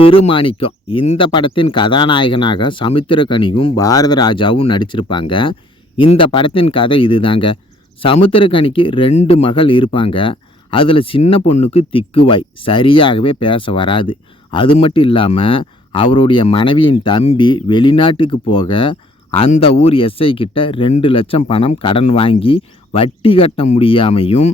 திருமாணிக்கம் இந்த படத்தின் கதாநாயகனாக சமுத்திரக்கனியும் பாரத ராஜாவும் நடிச்சிருப்பாங்க. இந்த படத்தின் கதை இதுதாங்க. சமுத்திரக்கனிக்கு 2 மகள் இருப்பாங்க. அதில் சின்ன பொண்ணுக்கு திக்குவாய், சரியாகவே பேச வராது. அது மட்டும் இல்லாமல் அவருடைய மனைவியின் தம்பி வெளிநாட்டுக்கு போக அந்த ஊர் எஸ்ஐ கிட்ட 2 லட்சம் பணம் கடன் வாங்கி வட்டி கட்ட முடியாமையும்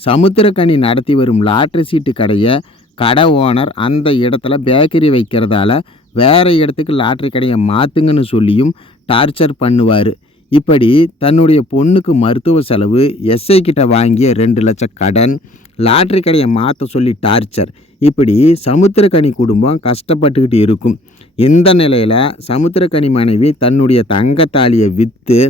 சமுத்திரக்கனி நடத்தி வரும் லாட்ரி சீட்டு கடையை கடை ஓனர் அந்த இடத்துல பேக்கரி வைக்கிறதால வேறு இடத்துக்கு லாட்ரி கடையை மாற்றுங்கன்னு சொல்லியும் டார்ச்சர் பண்ணுவார். இப்படி தன்னுடைய பொண்ணுக்கு மருத்துவ செலவு, எஸ்ஐ கிட்ட வாங்கிய 2 லட்சம் கடன், லாட்ரி கடையை மாற்ற சொல்லி டார்ச்சர், இப்படி சமுத்திரக்கனி குடும்பம் கஷ்டப்பட்டுக்கிட்டு இருக்கும். இந்த நிலையில் சமுத்திரக்கனி மனைவி தன்னுடைய தங்கத்தாலியை விற்று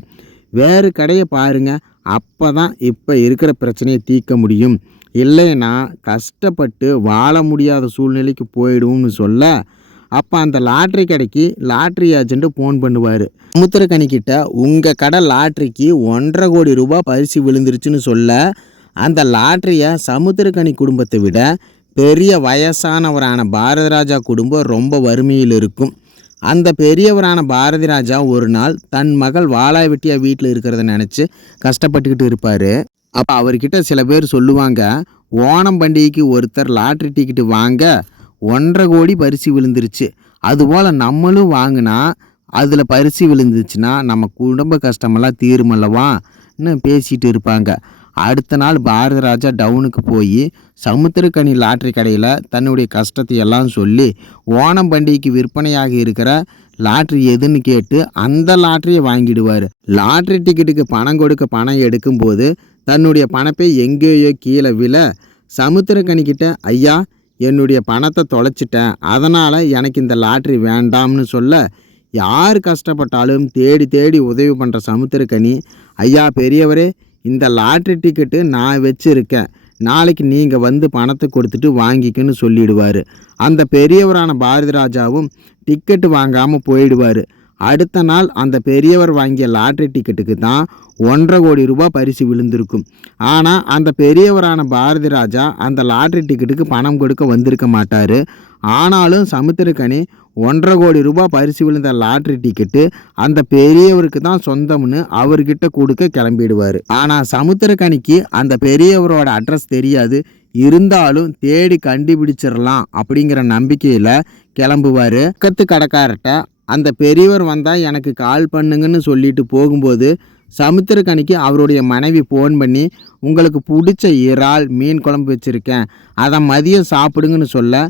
வேறு கடையை பாருங்க, அப்போ தான் இப்போ இருக்கிற பிரச்சனையை தீர்க்க முடியும், இல்லைன்னா கஷ்டப்பட்டு வாழ முடியாத சூழ்நிலைக்கு போயிடும்னு சொல்ல, அப்போ அந்த லாட்ரி கடைக்கு லாட்ரி ஏஜென்ட்டு ஃபோன் பண்ணுவார். சமுத்திரக்கனிக்கிட்ட உங்கள் கடை லாட்ரிக்கு 1.5 கோடி ரூபாய் பரிசு விழுந்துருச்சுன்னு சொல்ல, அந்த லாட்ரியை சமுத்திரக்கனி குடும்பத்தை விட பெரிய வயசானவரான பாரதி ராஜா குடும்பம் ரொம்ப வறுமையில் இருக்கும். அந்த பெரியவரான பாரதி ராஜா ஒரு நாள் தன் மகள் வாளாய் வெட்டியாக வீட்டில் இருக்கிறத நினச்சி கஷ்டப்பட்டுக்கிட்டு இருப்பார். அப்போ அவர்கிட்ட சில பேர் சொல்லுவாங்க, ஓணம் பண்டிகைக்கு ஒருத்தர் லாட்ரி டிக்கெட்டு வாங்க 1.5 கோடி பரிசு விழுந்துருச்சு, அதுபோல் நம்மளும் வாங்கினா அதில் பரிசு விழுந்துச்சுன்னா நம்ம குடும்ப கஷ்டமெல்லாம் தீருமல்லவான்னு பேசிகிட்டு இருப்பாங்க. அடுத்த நாள் பாரதி ராஜா டவுனுக்கு போய் சமுத்திரக்கனி லாட்ரி கடையில் தன்னுடைய கஷ்டத்தை எல்லாம் சொல்லி ஓணம் பண்டிகைக்கு விற்பனையாக இருக்கிற லாட்ரி எதுன்னு கேட்டு அந்த லாட்ரியை வாங்கிடுவார். லாட்ரி டிக்கெட்டுக்கு பணம் கொடுக்க பணம் எடுக்கும்போது தன்னுடைய பணப்பை எங்கேயோ கீழே விழ சமுத்திரக்கனிக்கிட்ட, ஐயா என்னுடைய பணத்தை தொலைச்சிட்டேன், அதனால் எனக்கு இந்த லாட்ரி வேண்டாம்னு சொல்ல, யார் கஷ்டப்பட்டாலும் தேடி தேடி உதவி பண்ணுற சமுத்திரக்கனி, ஐயா பெரியவரே இந்த லாட்ரி டிக்கெட்டு நான் வச்சுருக்கேன், நாளைக்கு நீங்கள் வந்து பணத்தை கொடுத்துட்டு வாங்கிக்கன்னு சொல்லிடுவார். அந்த பெரியவரான பாரதி ராஜாவும் டிக்கெட்டு வாங்காமல் போயிடுவார். அடுத்த நாள் அந்த பெரியவர் வாங்கிய லாட்ரி டிக்கெட்டுக்கு தான் 1.5 கோடி ரூபாய் பரிசு விழுந்திருக்கும். ஆனால் அந்த பெரியவரான பாரதி ராஜா அந்த லாட்ரி டிக்கெட்டுக்கு பணம் கொடுக்க வந்திருக்க மாட்டார். ஆனாலும் சமுத்திரக்கனி 1.5 கோடி ரூபாய் பரிசு விழுந்த லாட்ரி டிக்கெட்டு அந்த பெரியவருக்கு தான் சொந்தம்னு அவர்கிட்ட கொடுக்க கிளம்பிடுவார். ஆனால் சமுத்திரக்கனிக்கு அந்த பெரியவரோட அட்ரஸ் தெரியாது. இருந்தாலும் தேடி கண்டுபிடிச்சிடலாம் அப்படிங்கிற நம்பிக்கையில் கிளம்புவார். பக்கத்து கடைக்காரர்கிட்ட அந்த பெரியவர் வந்தால் எனக்கு கால் பண்ணுங்கன்னு சொல்லிட்டு போகும்போது சமுத்திரக்கனிக்கு அவருடைய மனைவி ஃபோன் பண்ணி, உங்களுக்கு பிடிச்ச இறால் மீன் குழம்பு வச்சுருக்கேன், அதை மதியம் சாப்பிடுங்கன்னு சொல்ல,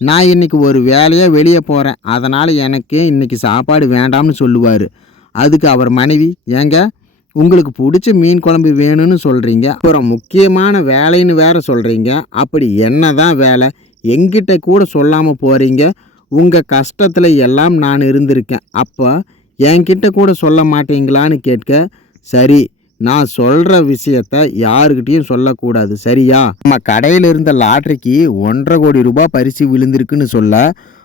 நான் இன்றைக்கி ஒரு வேலையாக வெளியே போகிறேன், அதனால் எனக்கு இன்றைக்கி சாப்பாடு வேண்டாம்னு சொல்லுவார். அதுக்கு அவர் மனைவி, ஏங்க உங்களுக்கு பிடிச்ச மீன் குழம்பு வேணும்னு சொல்கிறீங்க, அப்புறம் முக்கியமான வேலைன்னு வேறு சொல்கிறீங்க, அப்படி என்ன தான் வேலை, எங்கிட்ட கூட சொல்லாமல் போகிறீங்க, உங்கள் கஷ்டத்தில் எல்லாம் நான் இருந்திருக்கேன், அப்போ என்கிட்ட கூட சொல்ல மாட்டீங்களான்னு கேட்க, சரி நான் சொல்கிற விஷயத்த யாருக்கிட்டையும் சொல்லக்கூடாது சரியா, நம்ம கடையில் இருந்த லாட்ரிக்கு 1.5 கோடி ரூபாய் பரிசு விழுந்திருக்குன்னு சொல்ல,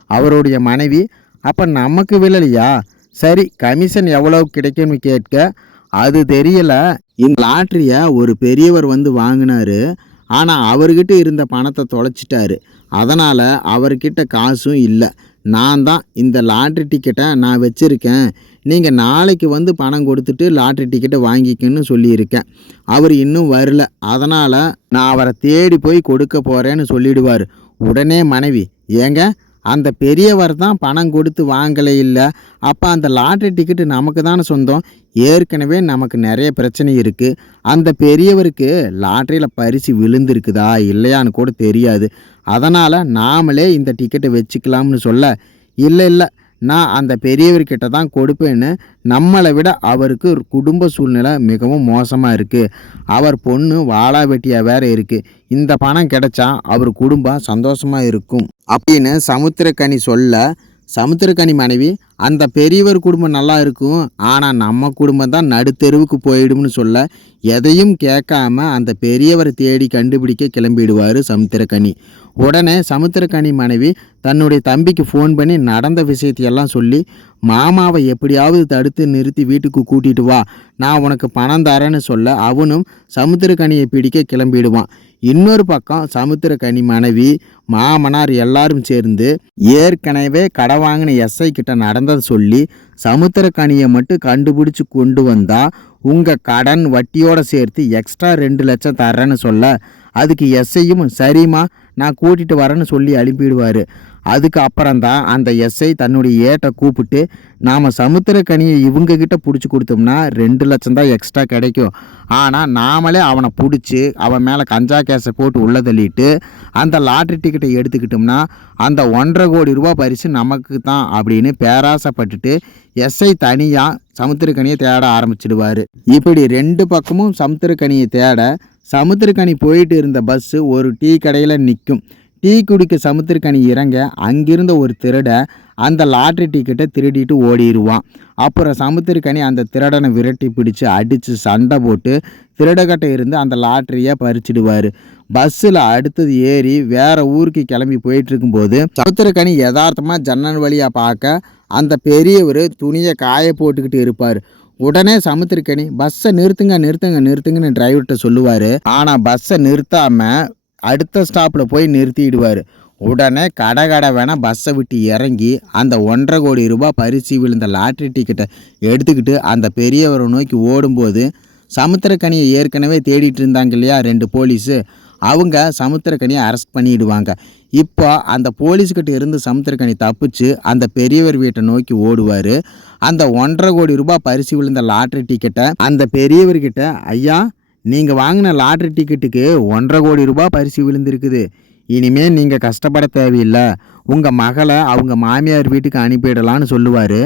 அவருடைய மனைவி, அப்போ நமக்கு விழலையா, சரி கமிஷன் எவ்வளோ கிடைக்கும்னு கேட்க, அது தெரியல, இந்த லாட்ரியை ஒரு பெரியவர் வந்து வாங்கினார், ஆனால் அவர்கிட்ட இருந்த பணத்தை தொலைச்சிட்டாரு, அதனால் அவர்கிட்ட காசும் இல்லை, நான் தான் இந்த லாட்ரி டிக்கெட்டை நான் வச்சுருக்கேன், நீங்கள் நாளைக்கு வந்து பணம் கொடுத்துட்டு லாட்ரி டிக்கெட்டை வாங்கிக்கன்னு சொல்லியிருக்கேன், அவர் இன்னும் வரல, அதனால் நான் அவரை தேடி போய் கொடுக்க போகிறேன்னு சொல்லிடுவார். உடனே மனைவி, ஏங்க அந்த பெரியவர் தான் பணம் கொடுத்து வாங்கலை இல்லை, அப்போ அந்த லாட்ரி டிக்கெட்டு நமக்கு தானே சொந்தம், ஏற்கனவே நமக்கு நிறைய பிரச்சனை இருக்குது, அந்த பெரியவருக்கு லாட்ரியில் பரிசு விழுந்திருக்குதா இல்லையான்னு கூட தெரியாது, அதனால் நாமளே இந்த டிக்கெட்டை வச்சுக்கலாம்னு சொல்ல, இல்லை நான் அந்த பெரியவர்கிட்ட தான் கொடுப்பேன்னு, நம்மளை விட அவருக்கு குடும்ப சூழ்நிலை மிகவும் மோசமாக இருக்குது, அவர் பொண்ணு வாளா வெட்டியாக வேறு இருக்குது, இந்த பணம் கிடைச்சா அவர் குடும்பம் சந்தோஷமாக இருக்கும் அப்படின்னு சமுத்திரக்கனி சொல்ல, சமுத்திரக்கனி மனைவி, அந்த பெரியவர் குடும்பம் நல்லா இருக்கும், ஆனால் நம்ம குடும்பம் தான் நடுத்தெருவுக்கு போயிடும்னு சொல்ல எதையும் கேட்காம அந்த பெரியவரை தேடி கண்டுபிடிக்க கிளம்பிடுவார் சமுத்திரக்கனி. உடனே சமுத்திரக்கனி மனைவி தன்னுடைய தம்பிக்கு ஃபோன் பண்ணி நடந்த விஷயத்தையெல்லாம் சொல்லி, மாமாவை எப்படியாவது தடுத்து நிறுத்தி வீட்டுக்கு கூட்டிட்டு வா, நான் உனக்கு பணம் தரேன்னு சொல்ல அவனும் சமுத்திரக்கனியை பிடிக்க கிளம்பிடுவான். இன்னொரு பக்கம் சமுத்திரக்கனி மனைவி மாமனார் எல்லாரும் சேர்ந்து ஏற்கனவே கடை வாங்கின எஸ்ஐ கிட்ட நடந்ததை சொல்லி, சமுத்திரக்கனியை மட்டும் கண்டுபிடிச்சு கொண்டு வந்தா உங்கள் கடன் வட்டியோட சேர்த்து எக்ஸ்ட்ரா 2 லட்சம் தரேன்னு சொல்ல, அதுக்கு எஸ்ஐயும் சரிம்மா நான் கூட்டிகிட்டு வரேன்னு சொல்லி அனுப்பிடுவார். அதுக்கு அப்புறம்தான் அந்த எஸ்ஐ தன்னுடைய ஏட்டை கூப்பிட்டு, நாம் சமுத்திரக்கனியை இவங்கக்கிட்ட பிடிச்சி கொடுத்தோம்னா 2 லட்சம் தான் எக்ஸ்ட்ரா கிடைக்கும், ஆனால் நாமளே அவனை பிடிச்சி அவன் மேலே கஞ்சா கேஸை போட்டு உள்ளே தள்ளிட்டு அந்த லாட்ரி டிக்கெட்டை எடுத்துக்கிட்டோம்னா அந்த 1.5 கோடி ரூபா பரிசு நமக்கு தான் அப்படின்னு பேராசைப்பட்டுட்டு எஸ்ஐ தனியாக சமுத்திரக்கனியை தேட ஆரம்பிச்சிடுவார். இப்படி 2 பக்கமும் சமுத்திரக்கனியை தேட சமுத்திரக்கனி போயிட்டு இருந்த பஸ்ஸு ஒரு டீ கடையில் நிற்கும். டீ குடிக்க சமுத்திரக்கனி இறங்க அங்கிருந்த ஒரு திருட அந்த லாட்ரி டிக்கெட்டை திருடிட்டு ஓடிடுவான். அப்புறம் சமுத்திரக்கனி அந்த திருடனை விரட்டி பிடிச்சி அடித்து சண்டை போட்டு திருடக்கட்டை இருந்து அந்த லாட்ரியை பறிச்சிடுவார். பஸ்ஸில் அடுத்தது ஏறி வேறு ஊருக்கு கிளம்பி போயிட்டு இருக்கும்போது சமுத்திரக்கனி யதார்த்தமாக ஜன்னல் வழியாக பார்க்க அந்த பெரியவர் துணியை காய போட்டுக்கிட்டு இருப்பார். உடனே சமுத்திரக்கனி பஸ்ஸை நிறுத்துங்கன்னு டிரைவர்கிட்ட சொல்லுவார். ஆனால் பஸ்ஸை நிறுத்தாமல் அடுத்த ஸ்டாப்பில் போய் நிறுத்திடுவார். உடனே கடை வேணால் பஸ்ஸை விட்டு இறங்கி அந்த 1.5 கோடி ரூபாய் பரிசு விழுந்த லாட்ரி டிக்கெட்டை எடுத்துக்கிட்டு அந்த பெரியவரை நோக்கி ஓடும்போது சமுத்திரக்கனியை ஏற்கனவே தேடிட்டு இருந்தாங்க இல்லையா 2 போலீஸு, அவங்க சமுத்திரக்கனியை அரெஸ்ட் பண்ணிடுவாங்க. இப்போ அந்த போலீஸ்கிட்ட இருந்து சமுத்திரக்கனி தப்பிச்சு அந்த பெரியவர் வீட்டை நோக்கி ஓடுவார். அந்த 1.5 கோடி ரூபாய் பரிசு விழுந்த லாட்ரி டிக்கெட்டை அந்த பெரியவர்கிட்ட, ஐயா நீங்கள் வாங்கின லாட்ரி டிக்கெட்டுக்கு 1.5 கோடி ரூபாய் பரிசு விழுந்திருக்குது, இனிமேல் நீங்கள் கஷ்டப்பட தேவையில்லை, உங்கள் மகளை அவங்க மாமியார் வீட்டுக்கு அனுப்பிடலான்னு சொல்லுவார்.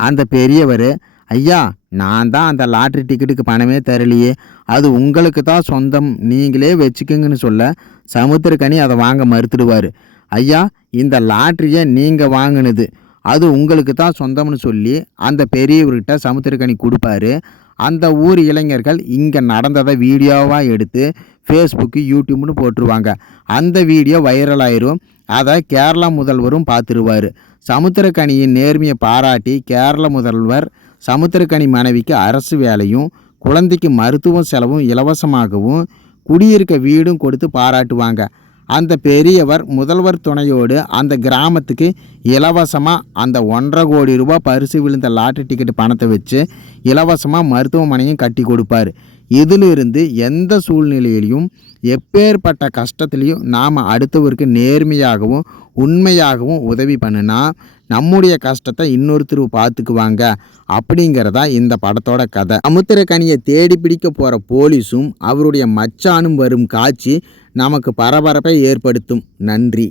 அந்த பெரியவர், ஐயா நான் தான் அந்த லாட்ரி டிக்கெட்டுக்கு பணமே தரலையே, அது உங்களுக்கு தான் சொந்தம், நீங்களே வச்சுக்கோங்கன்னு சொல்ல சமுத்திரக்கனி அதை வாங்க மறுத்துடுவார். ஐயா இந்த லாட்ரியை நீங்கள் வாங்கினது, அது உங்களுக்கு தான் சொந்தம்னு சொல்லி அந்த பெரியவர்கிட்ட சமுத்திரக்கனி கொடுப்பாரு. அந்த ஊர் இளைஞர்கள் இங்கே நடந்ததை வீடியோவாக எடுத்து ஃபேஸ்புக்கு யூடியூப்னு போட்டுருவாங்க. அந்த வீடியோ வைரல் ஆயிரும். அதை கேரளா முதல்வரும் பார்த்துருவார். சமுத்திரக்கனியின் நேர்மையை பாராட்டி கேரள முதல்வர் சமுத்திரக்கனி மனைவிக்கு அரசு வேலையும் குழந்தைக்கு மருத்துவ செலவும் இலவசமாகவும் குடியிருக்க வீடும் கொடுத்து பாராட்டுவாங்க. அந்த பெரியவர் முதல்வர் துணையோடு அந்த கிராமத்துக்கு இலவசமாக அந்த 1.5 கோடி ரூபாய் பரிசு விழுந்த லாட்ரி டிக்கெட் பணத்தை வச்சு இலவசமாக மருத்துவமனையும் கட்டி கொடுப்பார். இதிலிருந்து எந்த சூழ்நிலையிலையும் எப்பேற்பட்ட கஷ்டத்துலேயும் நாம் அடுத்தவருக்கு நேர்மையாகவும் உண்மையாகவும் உதவி பண்ணினா நம்முடைய கஷ்டத்தை இன்னொருத்தர் பார்த்துக்குவாங்க அப்படிங்கிறதா இந்த படத்தோட கதை. சமுத்திரக்கனியை தேடி பிடிக்க போகிற போலீஸும் அவருடைய மச்சானும் வரும் காட்சி நமக்கு பரபரப்பை ஏற்படுத்தும். நன்றி.